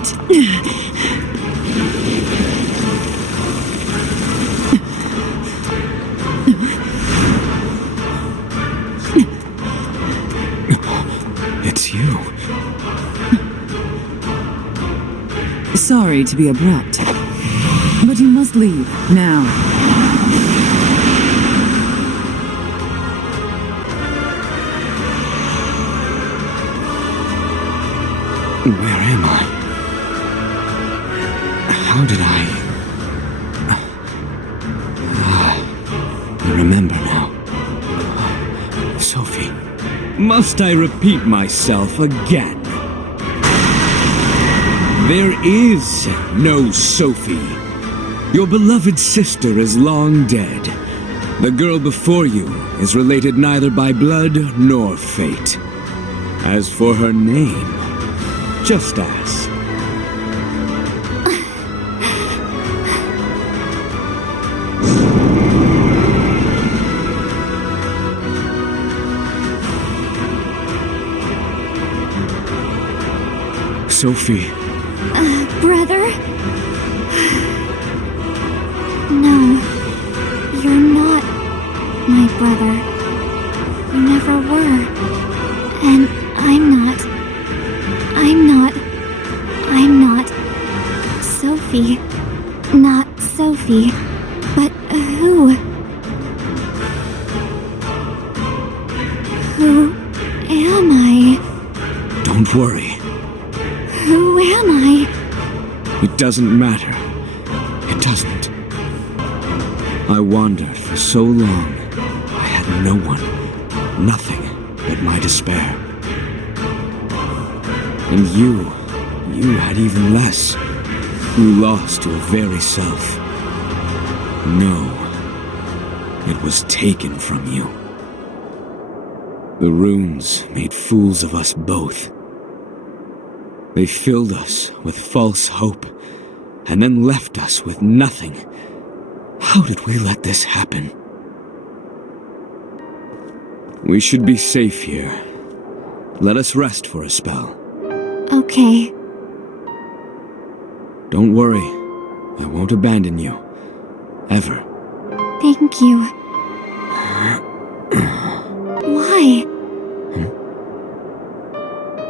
Wait! It's you. Sorry to be abrupt, but you must leave now. Where am I? How did I remember now. Sophie. Must I repeat myself again? There is no Sophie. Your beloved sister is long dead. The girl before you is related neither by blood nor fate. As for her name, just ask. Sophie. Brother? No, you're not my brother. You never were. And I'm not Sophie. Not Sophie. But who? Who am I? Don't worry. Who am I? It doesn't matter. It doesn't. I wandered for so long. I had no one, nothing but my despair. And you had even less. You lost your very self. No, it was taken from you. The runes made fools of us both. They filled us with false hope, and then left us with nothing. How did we let this happen? We should be safe here. Let us rest for a spell. Okay. Don't worry. I won't abandon you. Ever. Thank you. Why?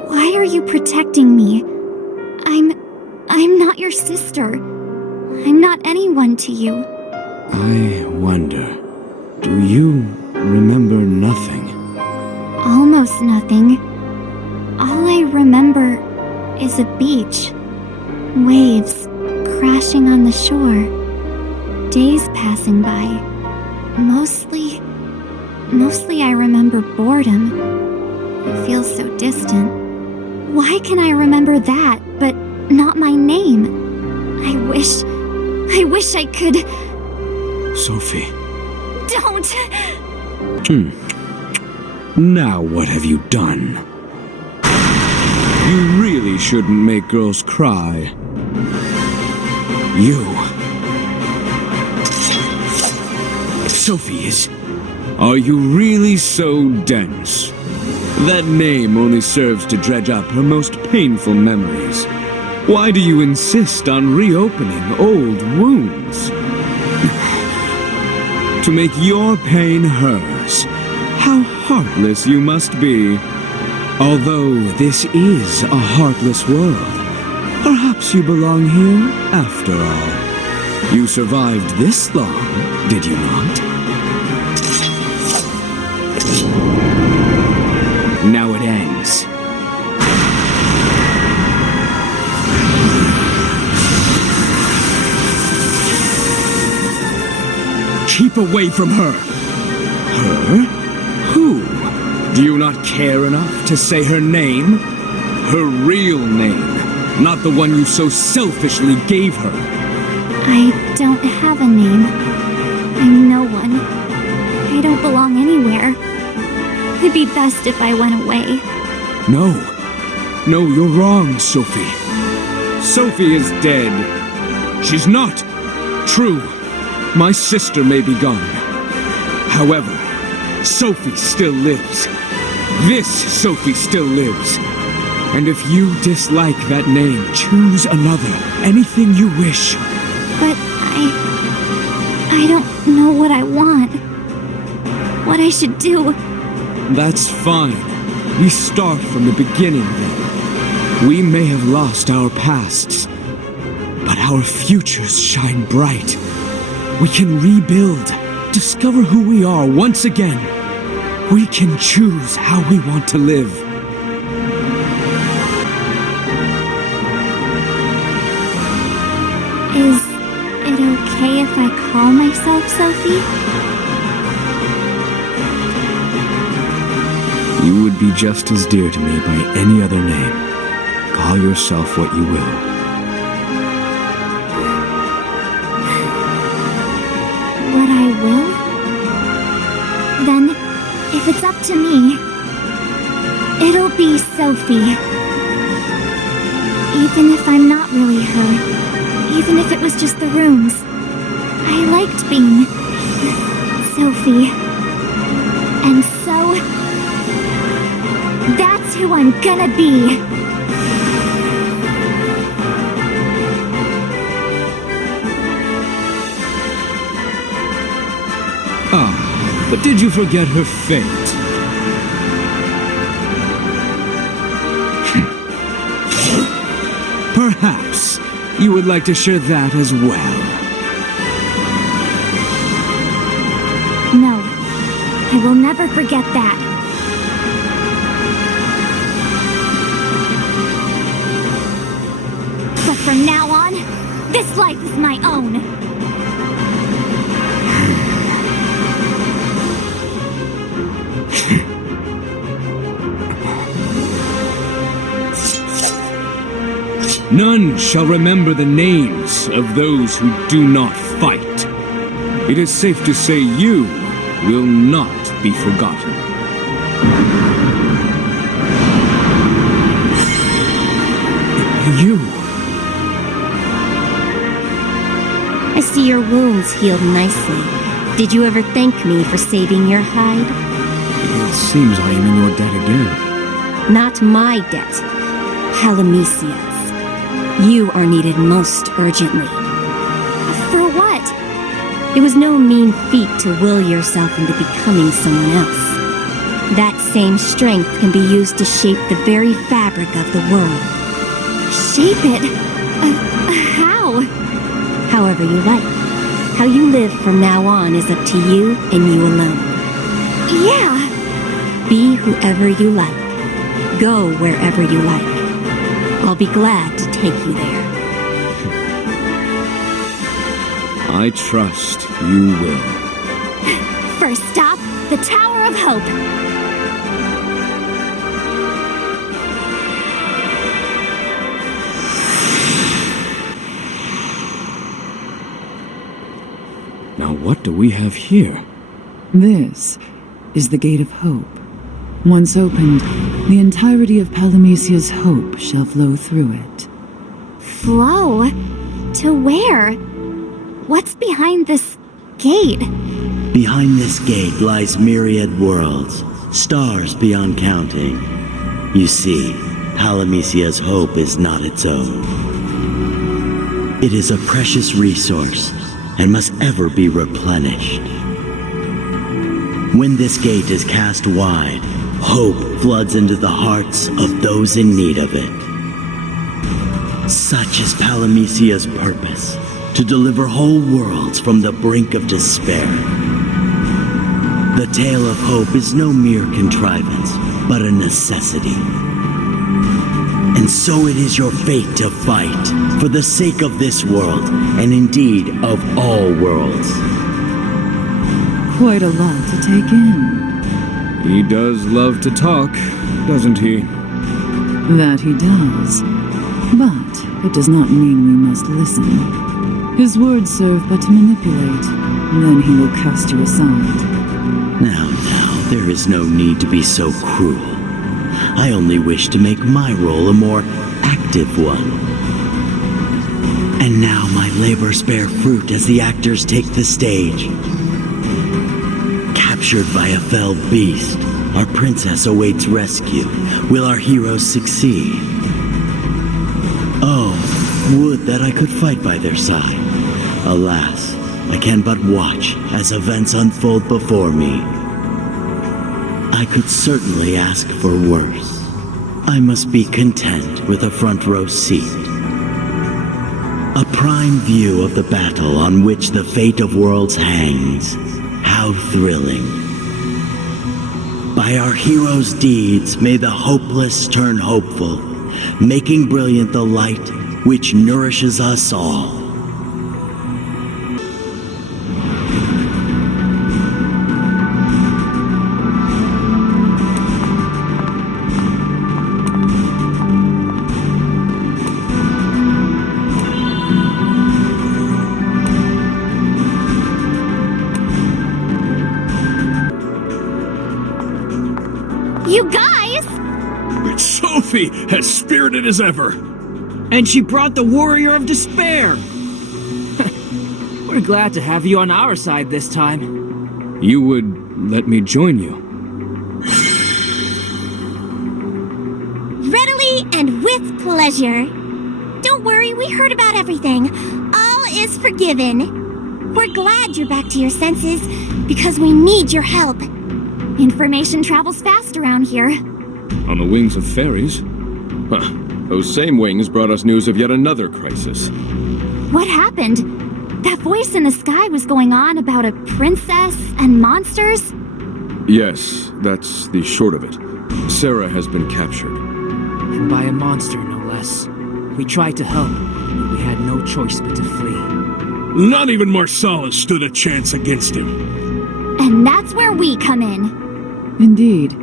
Why are you protecting me? I'm not your sister. I'm not anyone to you. I wonder, do you remember nothing? Almost nothing. All I remember is a beach. Waves crashing on the shore. Days passing by. Mostly I remember boredom. It feels so distant. Why can I remember that, but not my name? I wish I could... Sophie. Don't! Now what have you done? You really shouldn't make girls cry. You. Sophie is... Are you really so dense? That name only serves to dredge up her most painful memories. Why do you insist on reopening old wounds? To make your pain hers. How heartless you must be. Although this is a heartless world, perhaps you belong here after all. You survived this long, did you not? Now it ends. Keep away from her. Her? Who? Do you not care enough to say her name? Her real name, not the one you so selfishly gave her. I don't have a name. I'm no one. I don't belong anywhere. It'd be best if I went away. No. No, you're wrong, Sophie. Sophie is dead. She's not. True. My sister may be gone. However, Sophie still lives. This Sophie still lives. And if you dislike that name, choose another. Anything you wish. But I don't know what I want. What I should do. That's fine. We start from the beginning then. We may have lost our pasts, but our futures shine bright. We can rebuild, discover who we are once again. We can choose how we want to live. Is it okay if I call myself Sophie? You would be just as dear to me by any other name. Call yourself what you will. What I will? Then, if it's up to me, it'll be Sophie. Even if I'm not really her. Even if it was just the rooms. I liked being Sophie. And so, that's who I'm gonna be. Ah, but did you forget her fate? Perhaps you would like to share that as well. No, I will never forget that. But from now on, this life is my own. None shall remember the names of those who do not fight. It is safe to say you will not be forgotten. You. I see your wounds healed nicely. Did you ever thank me for saving your hide? It seems I am in your debt again. Not my debt. Palamecia's. You are needed most urgently. For what? It was no mean feat to will yourself into becoming someone else. That same strength can be used to shape the very fabric of the world. Shape it? How? However you like. How you live from now on is up to you and you alone. Yeah. Be whoever you like. Go wherever you like. I'll be glad to take you there. I trust you will. First stop, the Tower of Hope. Now what do we have here? This is the Gate of Hope. Once opened, the entirety of Palamecia's hope shall flow through it. Flow? To where? What's behind this gate? Behind this gate lies myriad worlds, stars beyond counting. You see, Palamecia's hope is not its own. It is a precious resource and must ever be replenished. When this gate is cast wide, hope floods into the hearts of those in need of it. Such is Palamecia's purpose, to deliver whole worlds from the brink of despair. The tale of hope is no mere contrivance, but a necessity. And so it is your fate to fight, for the sake of this world, and indeed of all worlds. Quite a lot to take in. He does love to talk, doesn't he? That he does. But it does not mean we must listen. His words serve but to manipulate. Then he will cast you aside. Now, there is no need to be so cruel. I only wish to make my role a more active one. And now my labors bear fruit as the actors take the stage. Captured by a fell beast, Our princess awaits rescue. Will our heroes succeed? Oh, would that I could fight by their side. Alas, I can but watch as events unfold before me. I could certainly ask for worse. I must be content with a front row seat. A prime view of the battle on which the fate of worlds hangs. How thrilling. By our heroes' deeds may the hopeless turn hopeful, making brilliant the light which nourishes us all. You guys! Sophie, as spirited as ever. And she brought the Warrior of Despair! We're glad to have you on our side this time. You would let me join you? Readily and with pleasure. Don't worry, we heard about everything. All is forgiven. We're glad you're back to your senses, because we need your help. Information travels fast around here. On the wings of fairies? Huh. Those same wings brought us news of yet another crisis. What happened? That voice in the sky was going on about a princess and monsters? Yes, that's the short of it. Sarah has been captured. And by a monster, no less. We tried to help, but we had no choice but to flee. Not even Marsalis stood a chance against him. And that's where we come in. Indeed.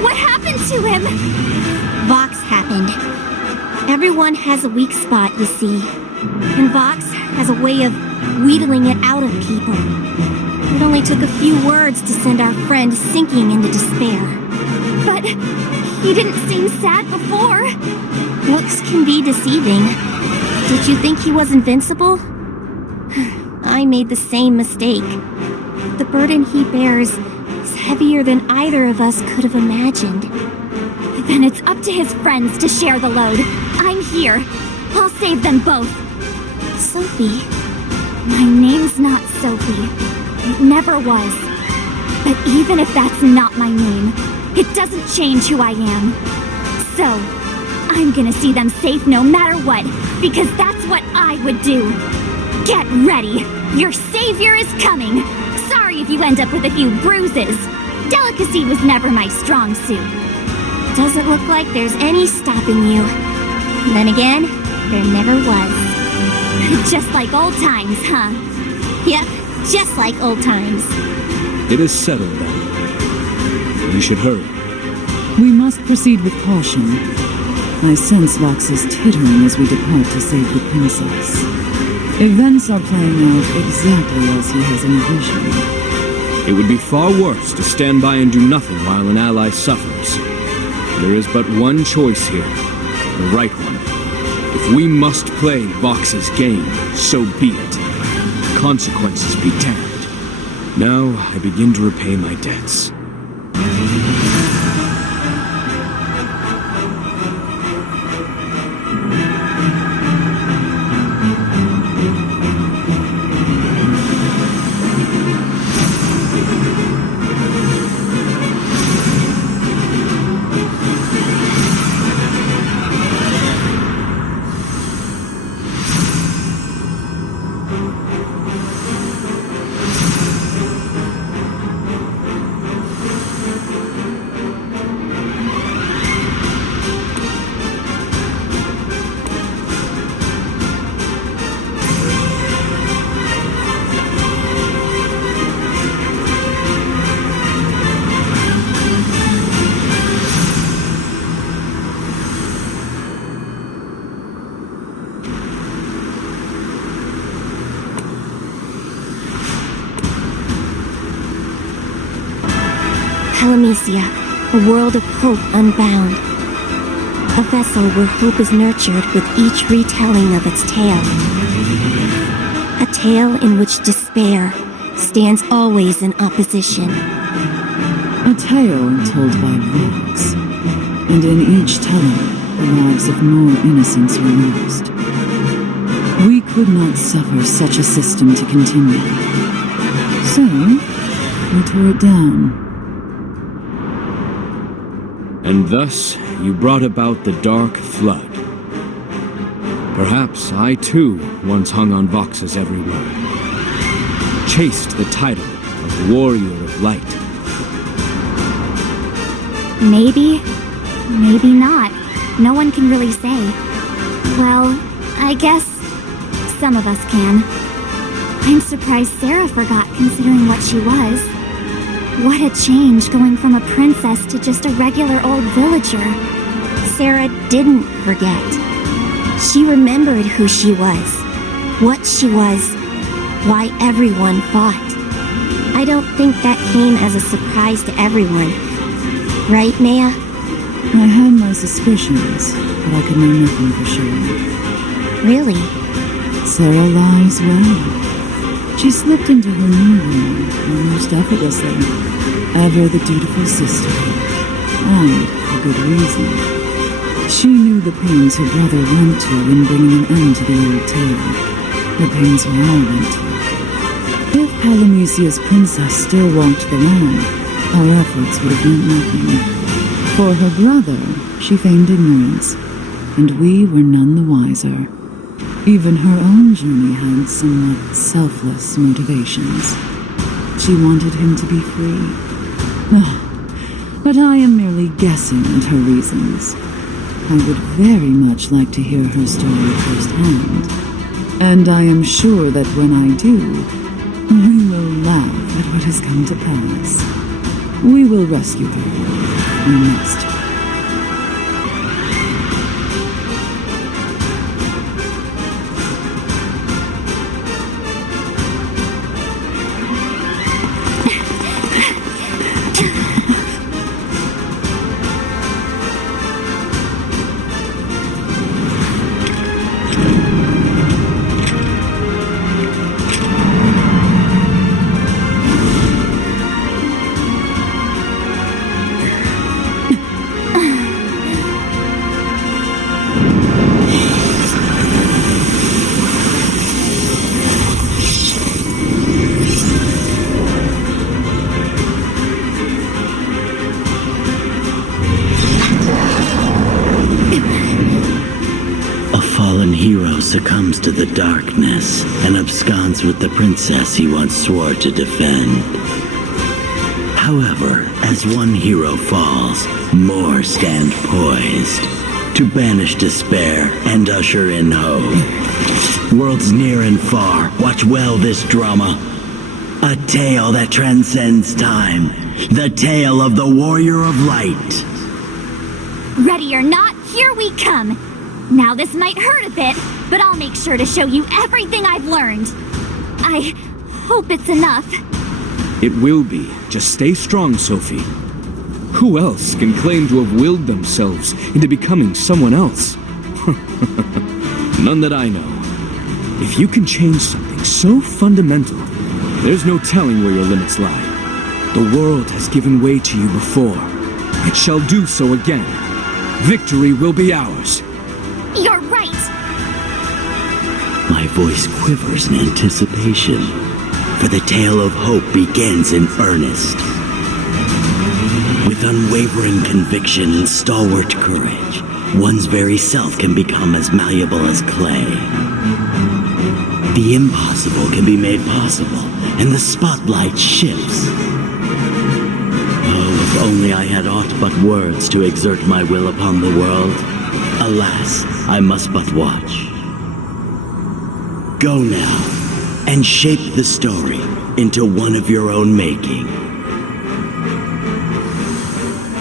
What happened to him? Vox happened. Everyone has a weak spot, you see. And Vox has a way of wheedling it out of people. It only took a few words to send our friend sinking into despair. But he didn't seem sad before. Looks can be deceiving. Did you think he was invincible? I made the same mistake. The burden he bears is heavier than either of us could have imagined. Then it's up to his friends to share the load. I'm here. I'll save them both. Sophie. My name's not Sophie. It never was. But even if that's not my name, it doesn't change who I am. So, I'm gonna see them safe no matter what, because that's what I would do. Get ready! Your savior is coming! Sorry if you end up with a few bruises. Delicacy was never my strong suit. Doesn't look like there's any stopping you. Then again, there never was. Just like old times, huh? Yep, just like old times. It is settled then. We should hurry. We must proceed with caution. I sense Vox is tittering as we depart to save the princess. Events are playing out exactly as he has envisioned. It would be far worse to stand by and do nothing while an ally suffers. There is but one choice here, the right one. If we must play Vox's game, so be it. Consequences be damned. Now I begin to repay my debts. Palamecia, a world of hope unbound. A vessel where hope is nurtured with each retelling of its tale. A tale in which despair stands always in opposition. A tale told by Vox, and in each telling, the lives of more innocents were lost. We could not suffer such a system to continue. So, we tore it down. And thus you brought about the Dark Flood. Perhaps I too once hung on Vox's every word. Chased the title of Warrior of Light. Maybe, maybe not. No one can really say. Well, I guess some of us can. I'm surprised Sarah forgot considering what she was. What a change going from a princess to just a regular old villager. Sarah didn't forget. She remembered who she was, what she was, why everyone fought. I don't think that came as a surprise to everyone. Right, Maya? I had my suspicions, but I could know nothing for sure. Really? Sarah lies well. She slipped into her new role almost effortlessly. Ever the dutiful sister. And for good reason. She knew the pains her brother went to in bringing an end to the old tale. The pains we all went to. If Palamecia's princess still walked the land, our efforts would have meant nothing. For her brother, she feigned ignorance, and we were none the wiser. Even her own journey had somewhat selfless motivations. She wanted him to be free. But I am merely guessing at her reasons. I would very much like to hear her story firsthand. And I am sure that when I do, we will laugh at what has come to pass. We will rescue her in the next chapter. Succumbs to the darkness and absconds with the princess he once swore to defend. However, as one hero falls, more stand poised to banish despair and usher in hope. Worlds near and far, watch well this drama. A tale that transcends time. The tale of the Warrior of Light. Ready or not, here we come. Now this might hurt a bit, but I'll make sure to show you everything I've learned. I hope it's enough. It will be. Just stay strong, Sophie. Who else can claim to have willed themselves into becoming someone else? None that I know. If you can change something so fundamental, there's no telling where your limits lie. The world has given way to you before. It shall do so again. Victory will be ours. You're right! My voice quivers in anticipation, for the tale of hope begins in earnest. With unwavering conviction and stalwart courage, one's very self can become as malleable as clay. The impossible can be made possible, and the spotlight shifts. Oh, if only I had aught but words to exert my will upon the world. Alas, I must but watch. Go now, and shape the story into one of your own making.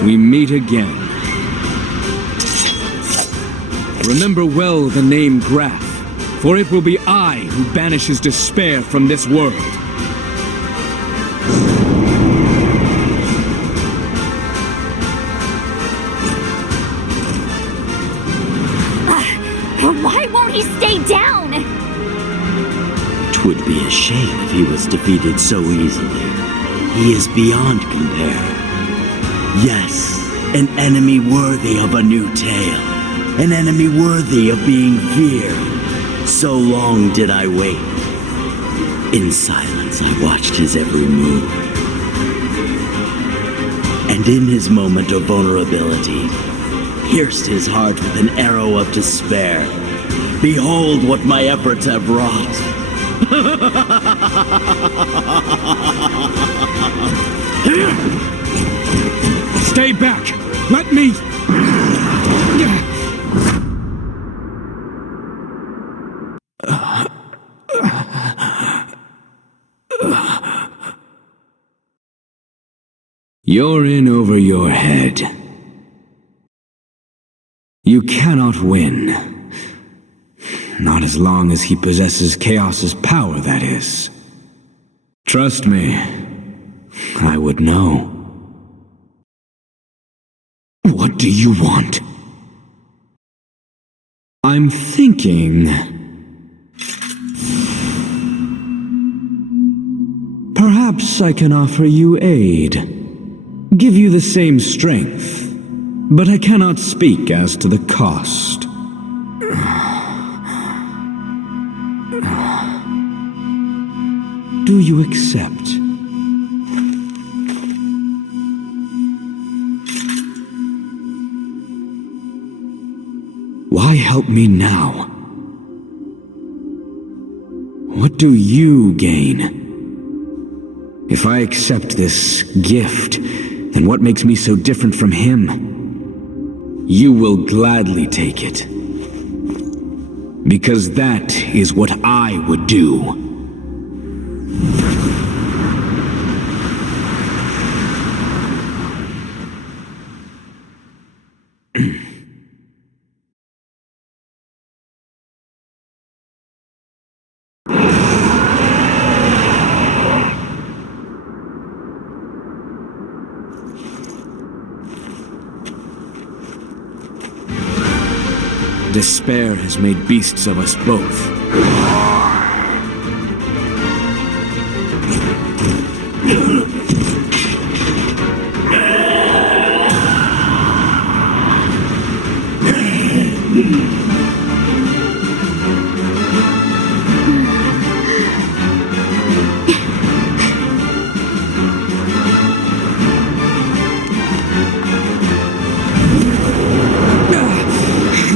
We meet again. Remember well the name Graf, for it will be I who banishes despair from this world. shame if he was defeated so easily. He is beyond compare. Yes, an enemy worthy of a new tale. An enemy worthy of being feared. So long did I wait. In silence, I watched his every move. And in his moment of vulnerability, pierced his heart with an arrow of despair. Behold what my efforts have wrought. Stay back! Let me... You're in over your head. You cannot win. Not as long as he possesses Chaos's power, that is. Trust me, I would know. What do you want? I'm thinking... Perhaps I can offer you aid. Give you the same strength. But I cannot speak as to the cost. Do you accept? Why help me now? What do you gain? If I accept this gift, then what makes me so different from him? You will gladly take it. Because that is what I would do. Despair has made beasts of us both.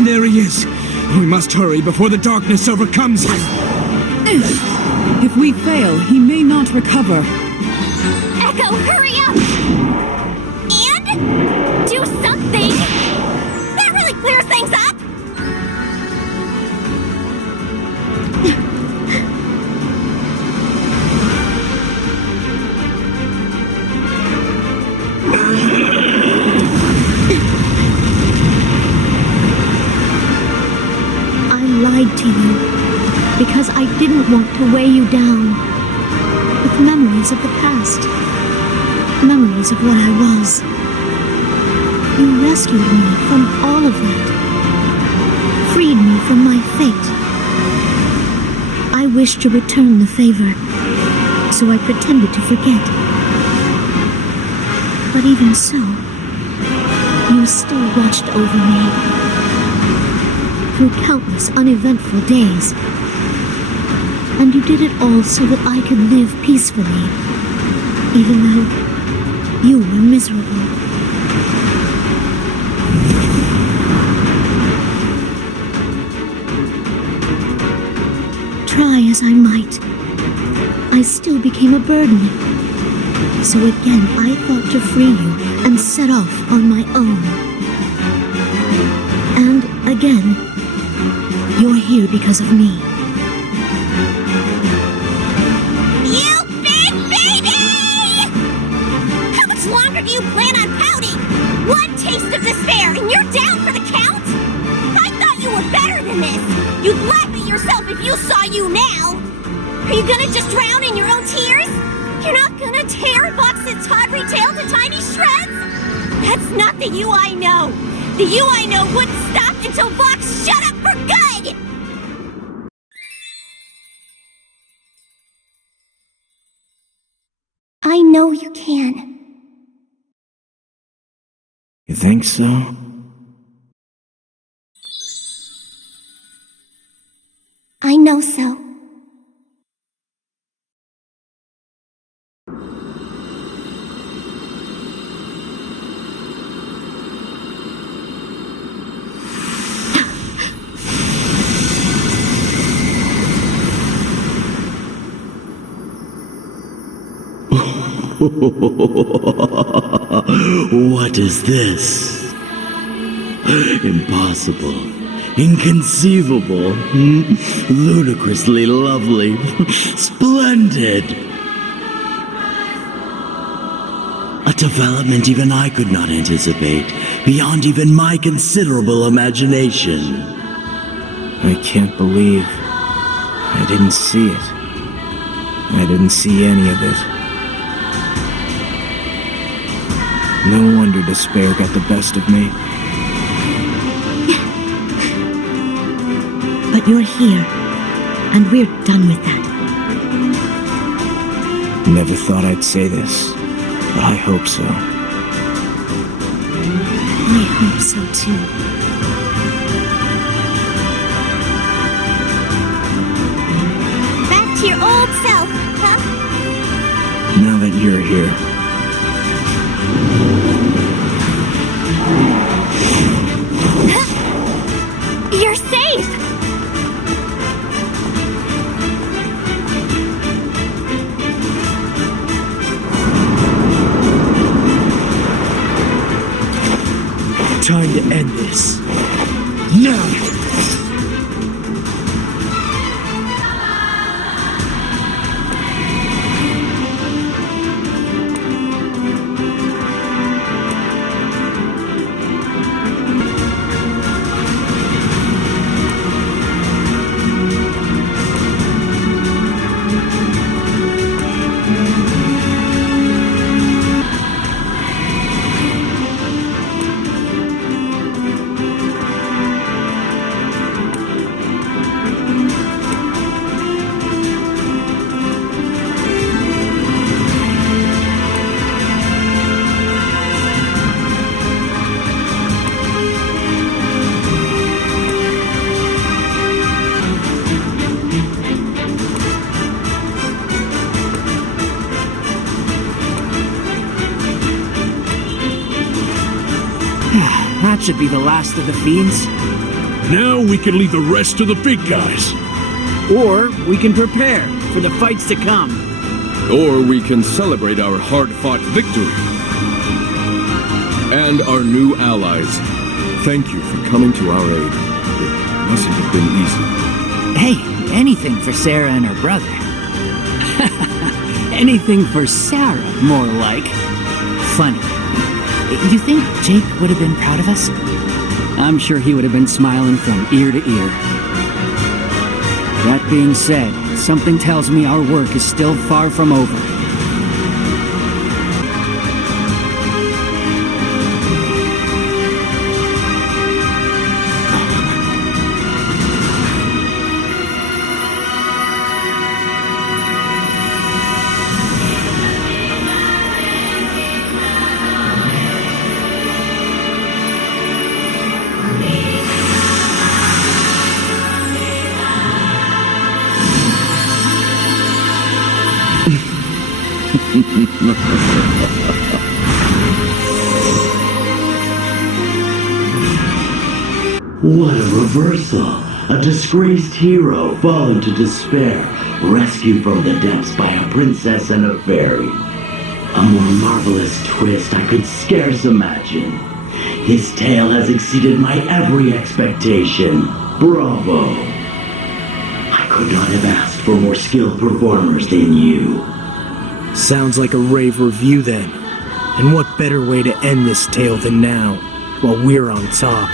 There he is! We must hurry before the darkness overcomes him! If we fail, he may not recover. Echo, hurry up! And do something! That really clears things up! I lied to you because I didn't want to weigh you down with memories of the past, memories of what I was. You rescued me from all of that, freed me from my fate. I wished to return the favor, so I pretended to forget. But even so, you still watched over me through countless uneventful days. And you did it all so that I could live peacefully, even though you were miserable. Try as I might, I still became a burden. So again, I thought to free you and set off on my own. And again, you're here because of me. You big baby! How much longer do you plan on pouting? One taste of despair and you're down for the count? I thought you were better than this. You'd laugh at yourself if you saw you now. Are you gonna just drown in your own tears? You're not gonna tear Vox's tawdry tail to tiny shreds? That's not the you I know. The you I know wouldn't stop until Vox shut up for good! know you can. You think so? I know so. What is this? Impossible. Inconceivable. Ludicrously lovely. Splendid. A development even I could not anticipate, beyond even my considerable imagination. I can't believe I didn't see it. I didn't see any of it. No wonder despair got the best of me. But you're here, and we're done with that. Never thought I'd say this, but I hope so. I hope so too. Back to your old self, huh? Now that you're here, You're safe! time to end this. Now! That should be the last of the fiends. Now we can leave the rest to the big guys. Or we can prepare for the fights to come. Or we can celebrate our hard-fought victory. And our new allies. Thank you for coming to our aid. It mustn't have been easy. Hey, anything for Sarah and her brother. Anything for Sarah, more like. Funny. You think Jake would have been proud of us? I'm sure he would have been smiling from ear to ear. That being said, something tells me our work is still far from over. What a reversal! A disgraced hero fallen to despair, rescued from the depths by a princess and a fairy. A more marvelous twist I could scarce imagine. His tale has exceeded my every expectation. Bravo! I could not have asked for more skilled performers than you. Sounds like a rave review then. And what better way to end this tale than now, while we're on top?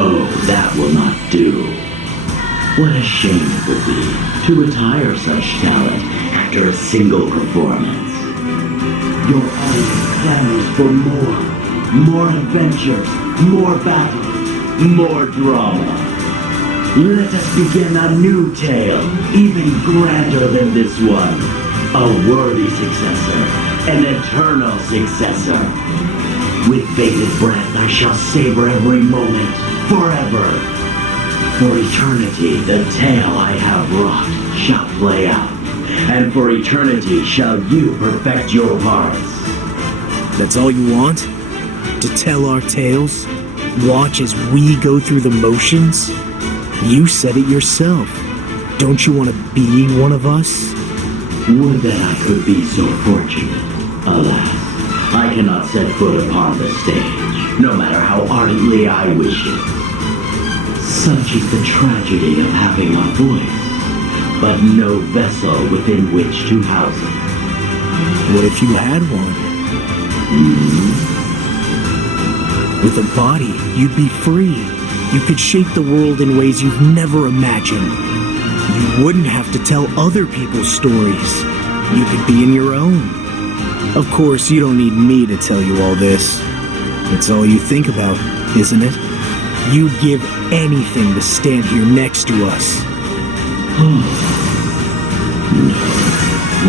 Oh, that will not do. What a shame it would be to retire such talent after a single performance. Your audience clamors for more adventures, more battles, more drama. Let us begin a new tale, even grander than this one. A worthy successor an eternal successor. With bated breath, I shall savor every moment, forever. For eternity, the tale I have wrought shall play out, and for eternity shall you perfect your parts. That's all you want? To tell our tales? Watch as we go through the motions? You said it yourself. Don't you want to be one of us? Would that I could be so fortunate. Alas, I cannot set foot upon the stage, no matter how ardently I wish it. Such is the tragedy of having a voice, but no vessel within which to house it. What if you had one? With a body, you'd be free. You could shape the world in ways you've never imagined. You wouldn't have to tell other people's stories. You could be in your own. Of course, you don't need me to tell you all this. It's all you think about, isn't it? You'd give anything to stand here next to us.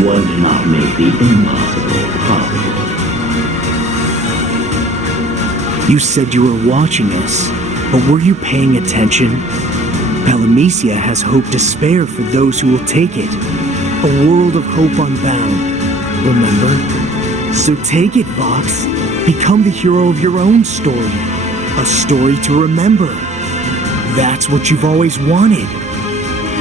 One cannot make the impossible possible. You said you were watching us, but were you paying attention? Palamecia has hope to spare for those who will take it. A world of hope unbound, remember? So take it, Vox. Become the hero of your own story. A story to remember. That's what you've always wanted.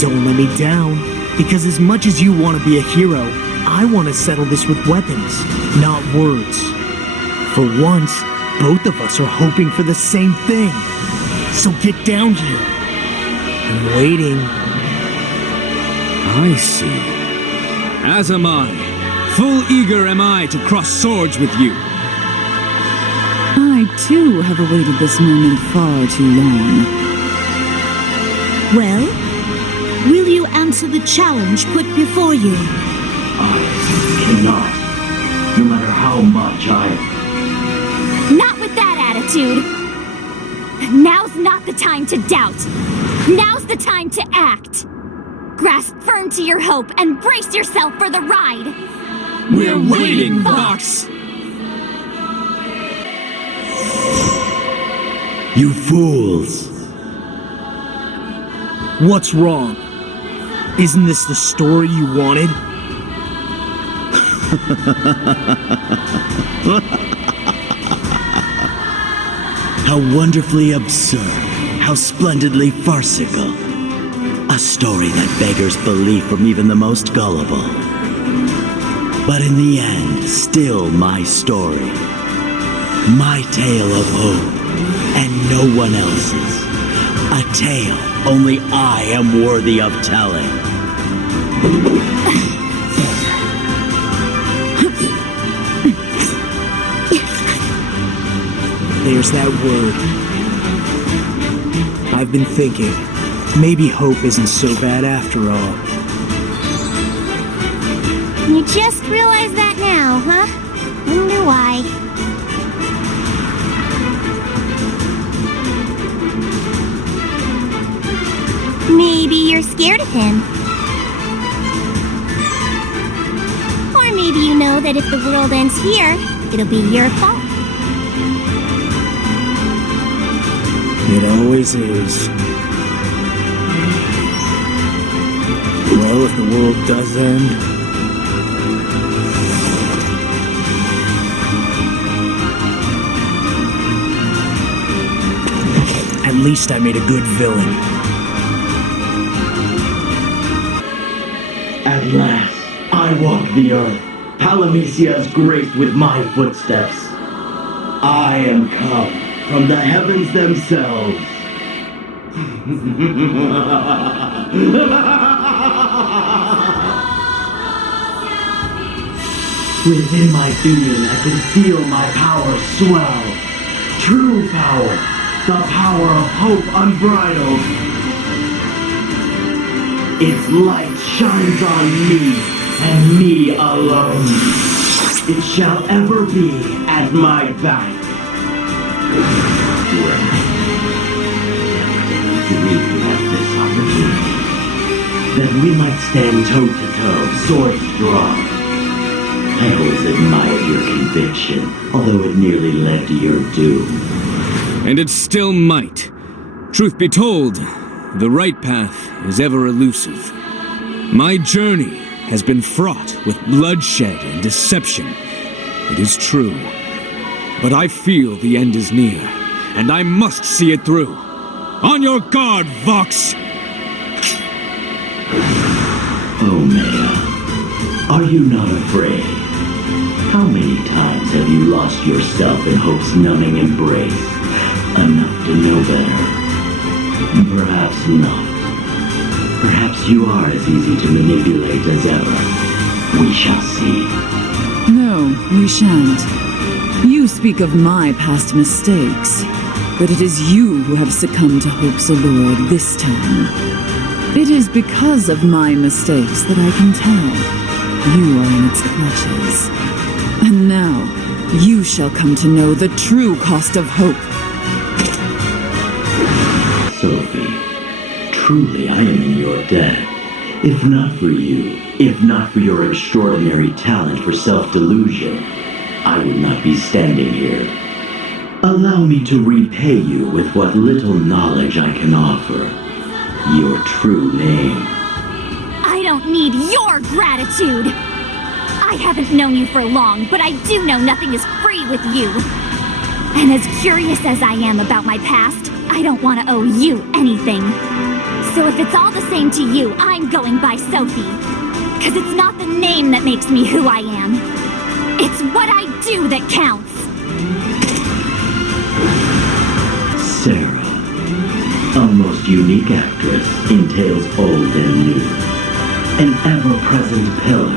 Don't let me down, because as much as you want to be a hero, I want to settle this with weapons, not words. For once, both of us are hoping for the same thing. So get down here. I'm waiting. I see. As am I. Full eager am I to cross swords with you. I, too, have awaited this moment far too long. Well, will you answer the challenge put before you? I cannot, no matter how much I... Not with that attitude! Now's not the time to doubt. Now's the time to act. Grasp firm to your hope and brace yourself for the ride. We're waiting, Vox! You fools! What's wrong? Isn't this the story you wanted? How wonderfully absurd, how splendidly farcical. A story that beggars belief from even the most gullible. But in the end, still my story. My tale of hope, and no one else's. A tale only I am worthy of telling. There's that word. I've been thinking, maybe hope isn't so bad after all. You just realized that now, huh? Wonder why. Maybe you're scared of him. Or maybe you know that if the world ends here, it'll be your fault. It always is. Well, if the world does end, at least I made a good villain. At last, I walk the earth. Palamecia's graced with my footsteps. I am come from the heavens themselves. Within my being, I can feel my power swell. True power, the power of hope unbridled. Its light shines on me, and me alone. It shall ever be at my back. Dream at this opportunity, that we might stand toe to toe, swords drawn. I always admired your conviction, although it nearly led to your doom. And it still might. Truth be told, the right path is ever elusive. My journey has been fraught with bloodshed and deception. It is true. But I feel the end is near, and I must see it through. On your guard, Vox! Oh, Maya, are you not afraid? How many times have you lost yourself in Hope's numbing embrace? Enough to know better. Perhaps not. Perhaps you are as easy to manipulate as ever. We shall see. No, we shan't. You speak of my past mistakes, but it is you who have succumbed to Hope's allure this time. It is because of my mistakes that I can tell you are in its clutches. And now, you shall come to know the true cost of hope. Sophie, truly I am in your debt. If not for you, if not for your extraordinary talent for self-delusion, I would not be standing here. Allow me to repay you with what little knowledge I can offer. Your true name. I don't need your gratitude! I haven't known you for long, but I do know nothing is free with you. And as curious as I am about my past, I don't want to owe you anything. So if it's all the same to you, I'm going by Sophie. 'Cause it's not the name that makes me who I am. It's what I do that counts. Sarah, a most unique actress in tales old and new. An ever-present pillar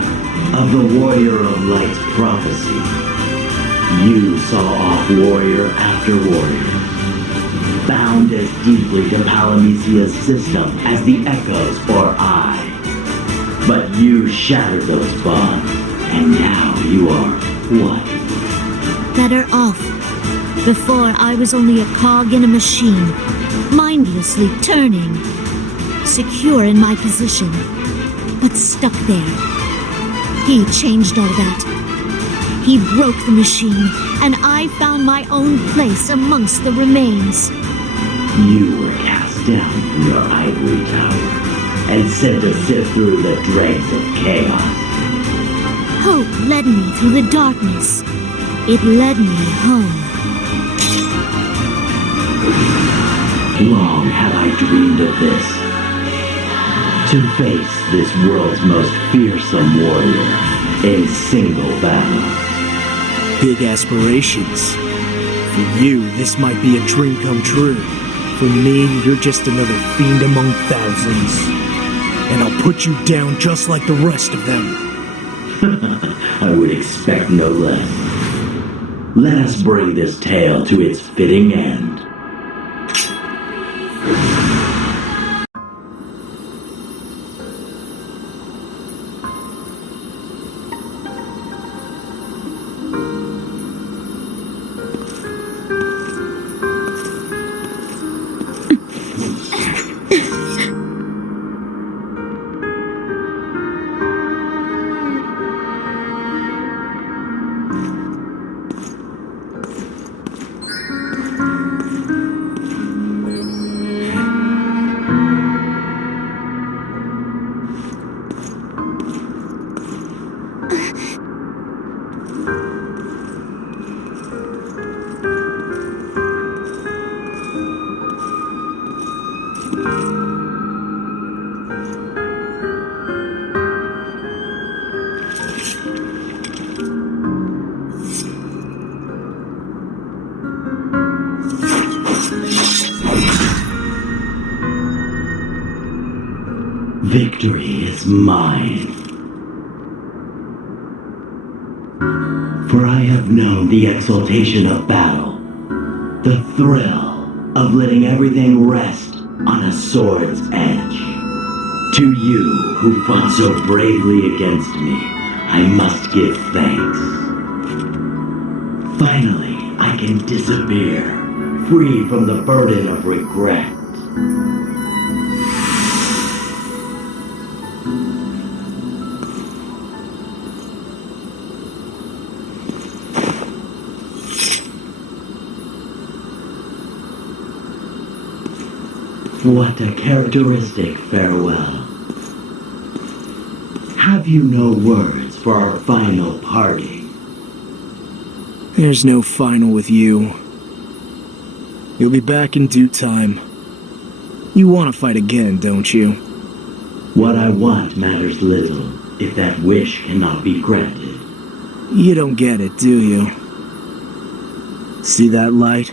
of the Warrior of Light's prophecy. You saw off warrior after warrior, bound as deeply to Palamecia's system as the Echoes or I. But you shattered those bonds, and now you are what? Better off. Before, I was only a cog in a machine, mindlessly turning, secure in my position, but stuck there. He changed all that. He broke the machine, and I found my own place amongst the remains. You were cast down from your ivory tower and sent to sift through the dregs of chaos. Hope led me through the darkness. It led me home. Long have I dreamed of this. To face this world's most fearsome warrior in single battle. Big aspirations. For you, this might be a dream come true. For me, you're just another fiend among thousands. And I'll put you down just like the rest of them. I would expect no less. Let us bring this tale to its fitting end. Victory is mine. For I have known the exaltation of battle, the thrill of letting everything rest on a sword's edge. To you who fought so bravely against me, I must give thanks. Finally, I can disappear, free from the burden of regret. What a characteristic farewell. Have you no words for our final parting? There's no final with you. You'll be back in due time. You want to fight again, don't you? What I want matters little if that wish cannot be granted. You don't get it, do you? See that light?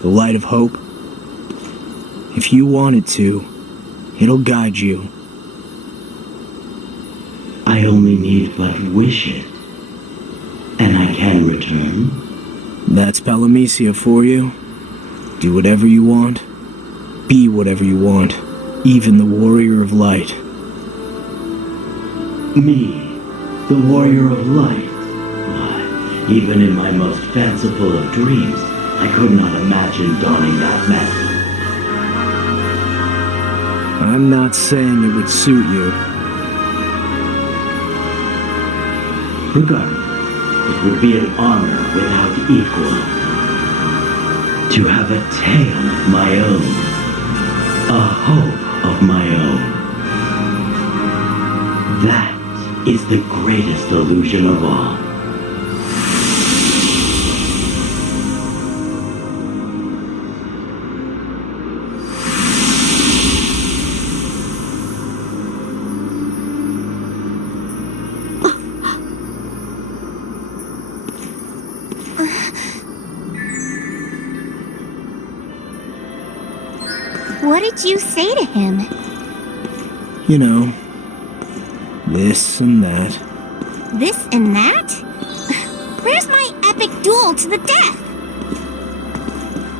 The light of hope? If you want it to, it'll guide you. I only need but wish it. And I can return? That's Palamecia for you. Do whatever you want. Be whatever you want. Even the Warrior of Light. Me, the Warrior of Light? Why, even in my most fanciful of dreams, I could not imagine donning that mantle. I'm not saying it would suit you. Regardless, it would be an honor without equal. To have a tale of my own. A hope of my own. That is the greatest illusion of all. What did you say to him? You know, this and that. This and that? Where's my epic duel to the death?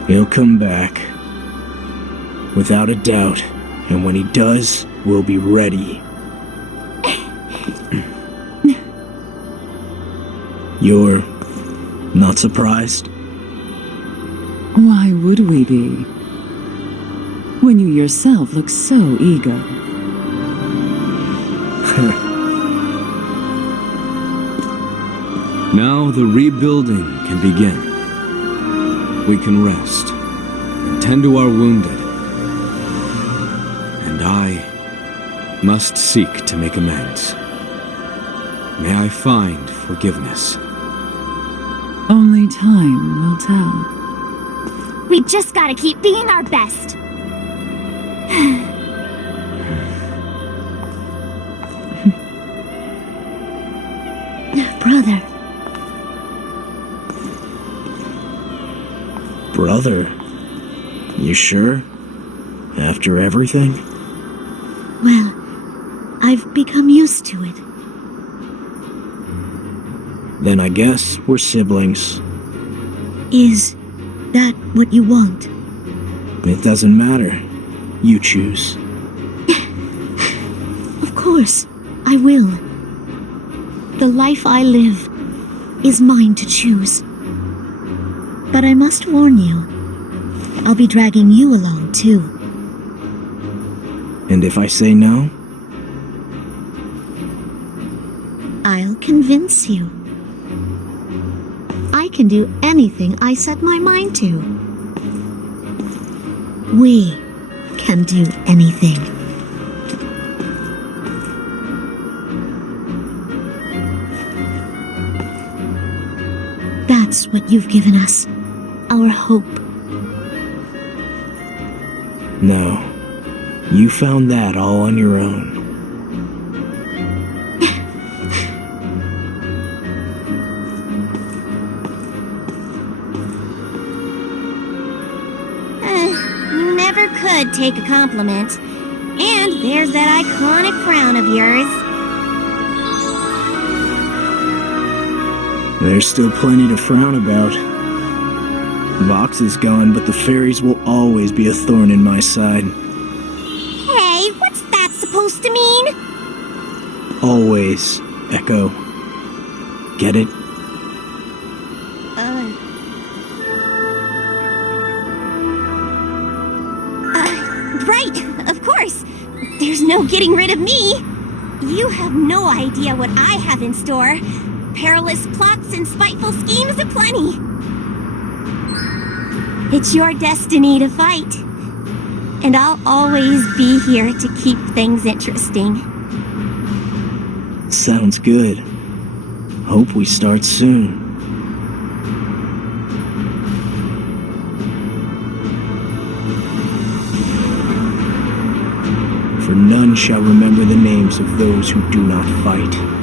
He'll come back. Without a doubt. And when he does, we'll be ready. You're not surprised? Why would we be? When you yourself look so eager. Now the rebuilding can begin. We can rest and tend to our wounded. And I must seek to make amends. May I find forgiveness. Only time will tell. We just gotta keep being our best. Brother. Brother? You sure? After everything? Well, I've become used to it. Then I guess we're siblings. Is that what you want? It doesn't matter. You choose. Of course, I will. The life I live is mine to choose. But I must warn you, I'll be dragging you along too. And if I say no? I'll convince you. I can do anything I set my mind to. We can do anything. That's what you've given us. Our hope. No. You found that all on your own. You never could take a compliment. And there's that iconic frown of yours. There's still plenty to frown about. Vox is gone, but the fairies will always be a thorn in my side. Hey, what's that supposed to mean? Always, Echo. Get it? Right, of course. There's no getting rid of me. You have no idea what I have in store. Perilous plots and spiteful schemes aplenty. It's your destiny to fight. And I'll always be here to keep things interesting. Sounds good. Hope we start soon. For none shall remember the names of those who do not fight.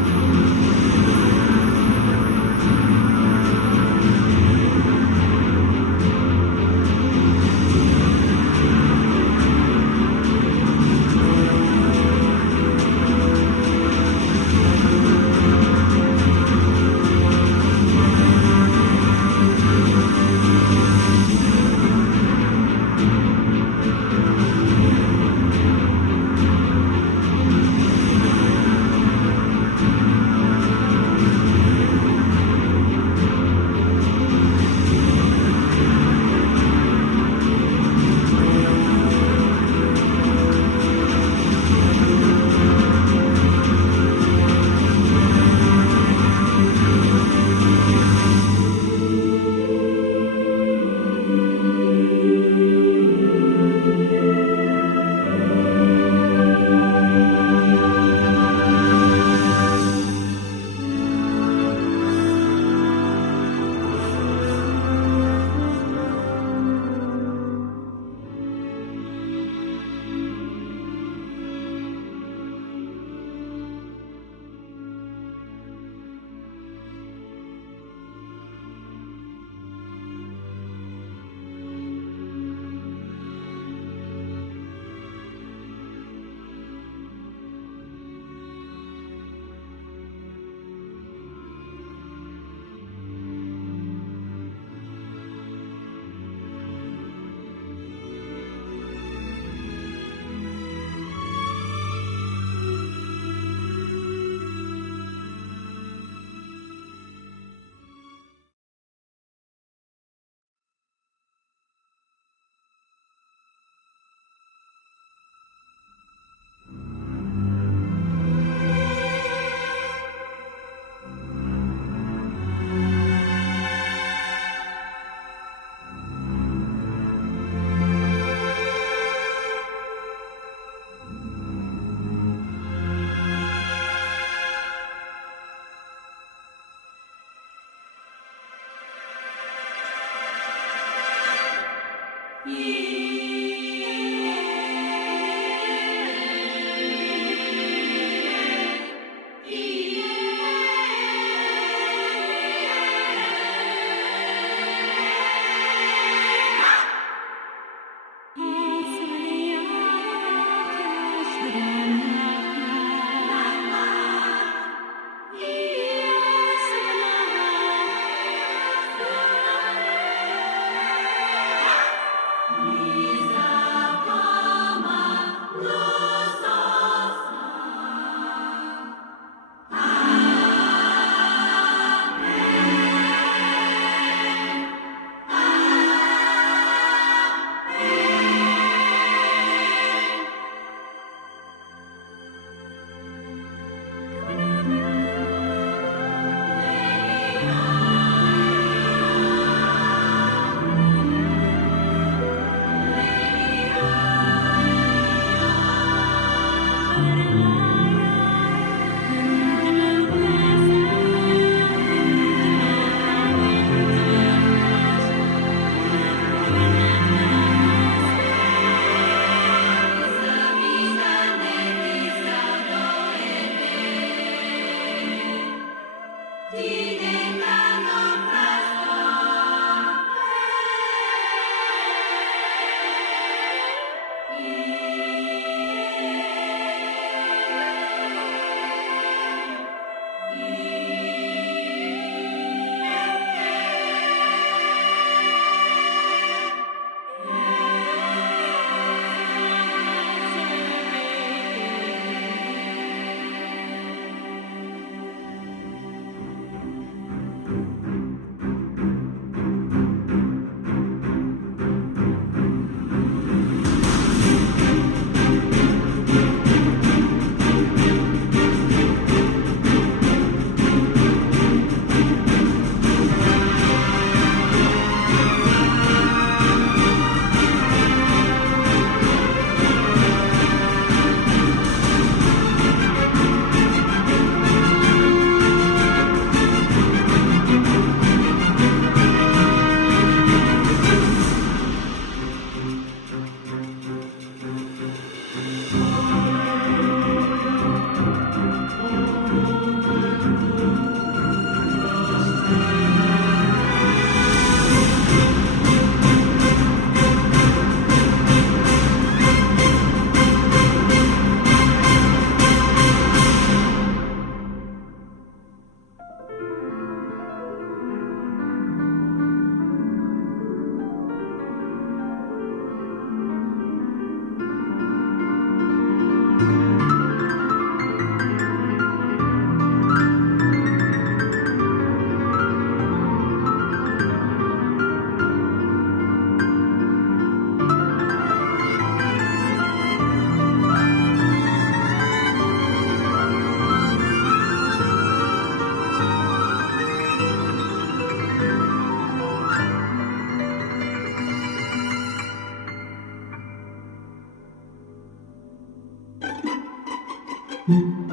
you.